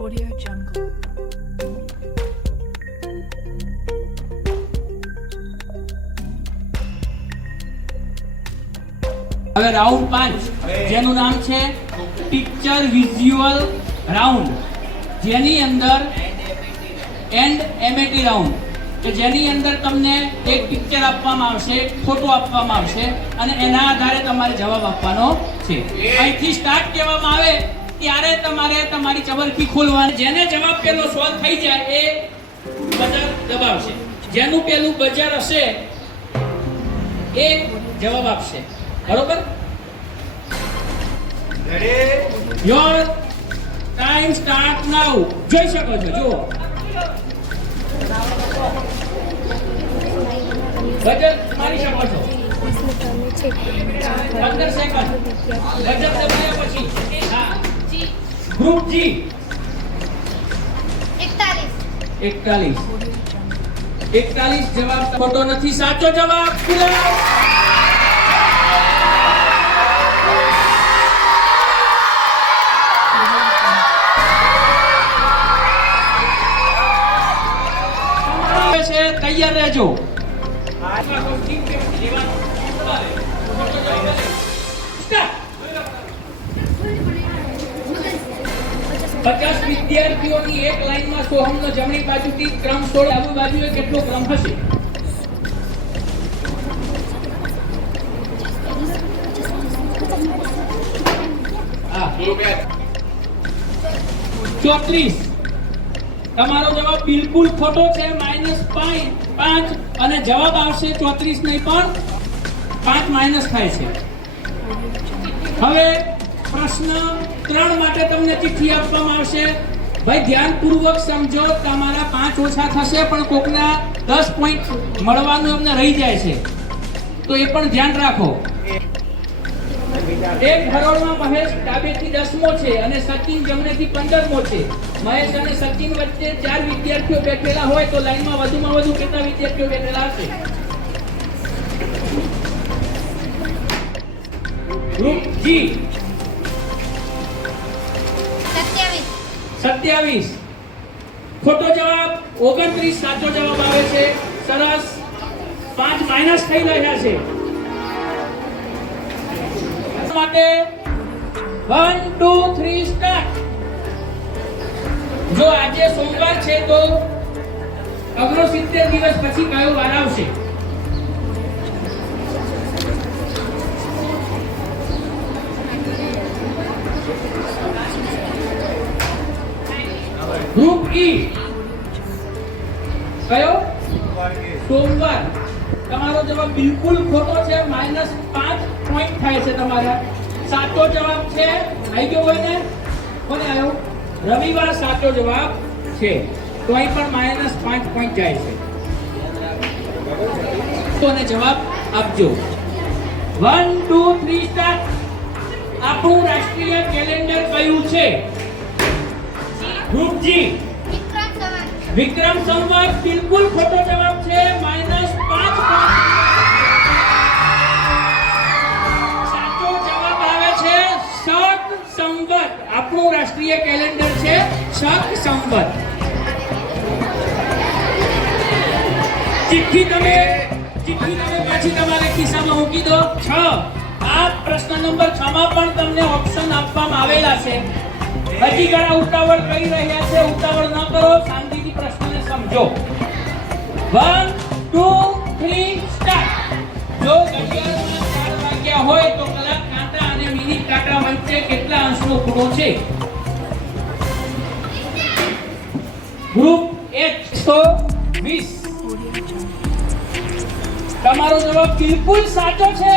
Audio Jungle. હવે round 5 જેનું નામ છે પિક્ચર વિઝ્યુઅલ રાઉન્ડ, જેની અંદર એન્ડ એમએટી રાઉન્ડ કે જેની અંદર તમને એક પિક્ચર આપવામાં આવશે, એક ફોટો આપવામાં આવશે અને એના આધારે તમારે જવાબ આપવાનો છે. અહીંથી સ્ટાર્ટ કહેવામાં આવે ત્યારે તમારે તમારી ચબરખી ખોલવાની. જેને જવાબ પેલો સોલ્વ થઈ જાય એ બઝર દબાવશે. જેનું પેલું બઝર હશે એ જવાબ આપશે. બરોબર? યોર ટાઈમ સ્ટાર્ટ નાઉ. જોઈ શકો છો, જુઓ બજર મારી શકો છો. 15 સેકન્ડ બજર દબાયા પછી હા ગ્રુપ જી 41 જવાબ ખોટો નથી, સાચો જવાબ. તૈયાર રહેજો. 50 વિદ્યાર્થીઓની એક લાઈનમાં સોહમનો જમણી બાજુથી ક્રમ 16, ડાબી બાજુએ કેટલો ક્રમ હશે? હા 34. તમારો જવાબ બિલકુલ ખોટો છે, -5 અને જવાબ આવશે 34 નહીં પણ 5 માઈનસ થાય છે. હવે પ્રશ્ન 3 માટે તમને ચિઠ્ઠી આપવામાં આવશે. ભાઈ ધ્યાનપૂર્વક સમજો, તમારા 5 ઓછા થશે પણ કોકના 10 પોઈન્ટ મળવાનું અમને રહી જાય છે, તો એ પણ ધ્યાન રાખો. એક હરોળમાં મહેશ ડાબેથી 10મો છે અને સચિન જમણેથી 15મો છે. મહેશ અને સચિન વચ્ચે 4 વિદ્યાર્થીઓ બેઠેલા હોય તો લાઈનમાં વધુમાં વધુ કેટલા વિદ્યાર્થીઓ બેઠેલા હશે? ગ્રુપ જી 27. ખોટો જવાબ 29. સાચો જવાબ આવે છે. સરસ. 5 માઈનસ થઈ રહ્યા છે. માટે 1 2 3 સ્ટાર્ટ. જો આજે સોમવાર છે તો 69 દિવસ પછી કયો વાર આવશે? ગ્રુપ ઈ કયો? સોમવાર. તમારો જવાબ બિલકુલ ખોટો છે, -5 પોઈન્ટ થાય છે તમારા. સાચો જવાબ છે, આવી ગયો હોય ને? કોને આવ્યો? રવિવાર સાચો જવાબ છે, તો અહીં પણ -5 પોઈન્ટ જાય છે. તો ને જવાબ આપજો. 1 2 3 સ્ટાર્ટ. આપણું રાષ્ટ્રીય કેલેન્ડર કયું છે? ગ્રુપ જી વિક્રમ સંવત. બિલકુલ ખોટો જવાબ છે, -5 સાચો જવાબ આવે છે શક સંવત. આપણું રાષ્ટ્રીય કેલેન્ડર છે શક સંવત. ચિઠ્ઠી તમે પાછી તમારા ખિસ્સામાં મૂકી દો. 6. આ પ્રશ્ન નંબર 6 માં પણ તમને ઓપ્શન આપવામાં આવેલા છે. હજી ઘણા ઉતાવળ કરી રહ્યા છે, ઉતાવળ ન કરો, શાંતિથી પ્રશ્નને સમજો. 1 2 3 સ્ટાર્ટ. જો ઘડિયાળમાં 4 વાગ્યા હોય તો કલાક કાંટા અને મિનિટ કાંટા વચ્ચે કેટલા અંશનો ખૂણો છે? Group H 120. તમારો જવાબ બિલકુલ સાચો છે.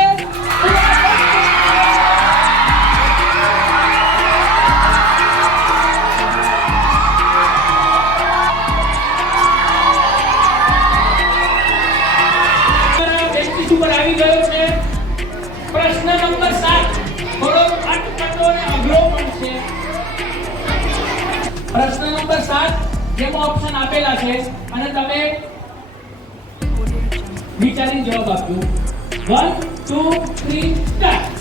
આવી ગયો છે. પ્રશ્ન નંબર 7 થોડો અટપટો અને અઘરો પણ છે. પ્રશ્ન નંબર 7 જેમાં ઓપ્શન આપેલા છે અને તમે વિચારીને જવાબ આપજો. 1 2 3 સ્ટાર્ટ.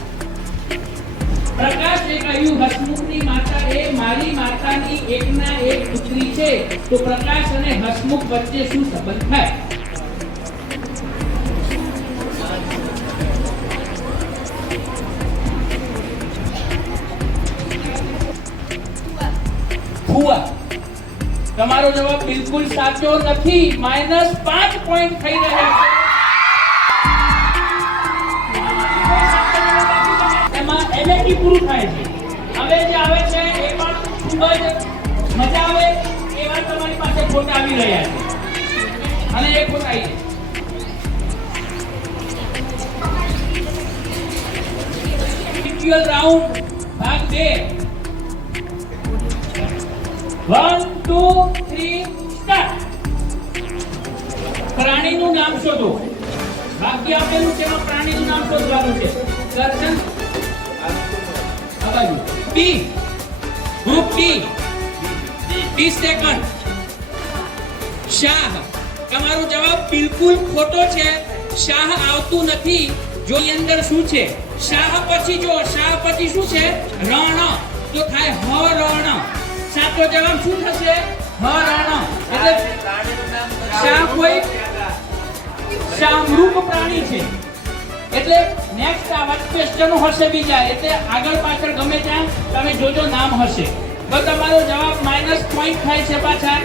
પ્રકાશે કહ્યું હસમુખની માતા એ મારી માતાની એકના એક પુત્રી છે, તો પ્રકાશ અને હસમુખ વચ્ચે શું સંબંધ થાય? ફુવા. તમારો જવાબ બિલકુલ સાચો નથી. -5 પોઈન્ટ થઈ રહ્યા છે. એમાં એમએટી પૂરું થાય છે. હવે જે આવે છે એ પણ ખૂબ જ મજા આવે એવા તમારી પાસે ફોટા આવી રહ્યા છે, અને એક ફોટા આવી છે. ઇક્વિલ રાઉન્ડ ભાગ 2. 1 2 3 સ્ટાર્ટ. પ્રાણીનું નામ શોધો. વાક્ય આપેલું છે, એમાં પ્રાણીનું નામ શોધવાનું છે. દર્શન આ બાજુ. B group B 30 second. Shah. તમારો જવાબ બિલકુલ ખોટો છે. શાહ આવતું નથી. જો એની અંદર શું છે? શાહ પછી જો શાહ પછી શું છે? રણ. તો થાય હરણ. સાચો જવાબ શું થશે? હરણ. એટલે શાહ કોઈ શામરૂપ પ્રાણી છે. એટલે નેક્સ્ટ આવા ક્વેશ્ચનો હશે બીજા, એટલે આગળ પાછળ ગમે ત્યાં તમે જોજો નામ હશે. તો તમારો જવાબ માઈનસ પોઈન્ટ થાય છે પાછા.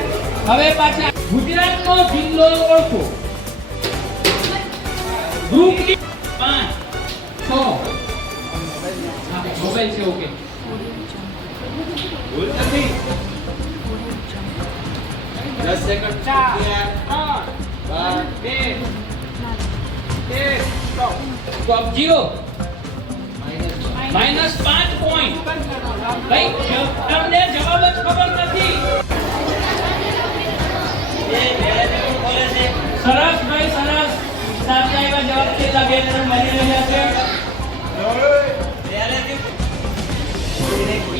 હવે પાછા ગુજરાતનો જિલ્લો ઓળખો. ગ્રુપ 5 6 મોબાઈલ છે. ઓકે, ભૂલ નથી. 10 સેકન્ડ. 4 3 2 1 સ્ટોપ. જીરો. -5 પોઈન્ટ. ભાઈ તમને જવાબ જ ખબર નથી. સરસ ભાઈ, સરસ. સાચા એવા જવાબ કેટલા 2 જણ મળી રહ્યા છે.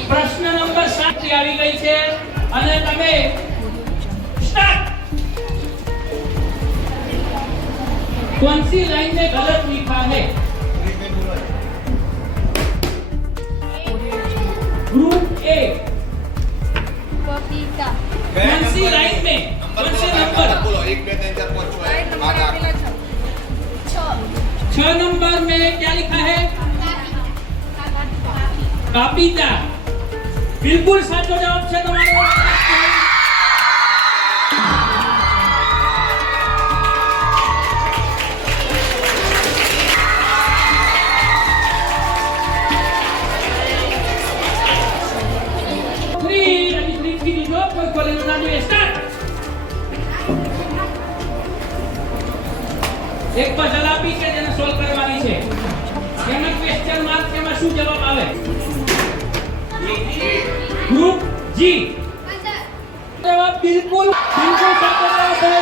પ્રશ્ન નંબર 7 થી આવી ગઈ છે, અને તમે स्टार्ट. कौन सी लाइन में गलत लिखा है? Group A. पपीता. कौन सी लाइन में? कौन से नंबर? 6 नंबर में क्या लिखा है? पापीता. बिल्कुल साचो जवाब છે તમારો. એક પઝલ આપી છે જેને સોલ્વ કરવાની છે. એમાં ક્વેશ્ચન માર્ક છે, એમાં શું જવાબ આવે? ગ્રુપ જી. જવાબ બિલકુલ સાચો જવાબ છે.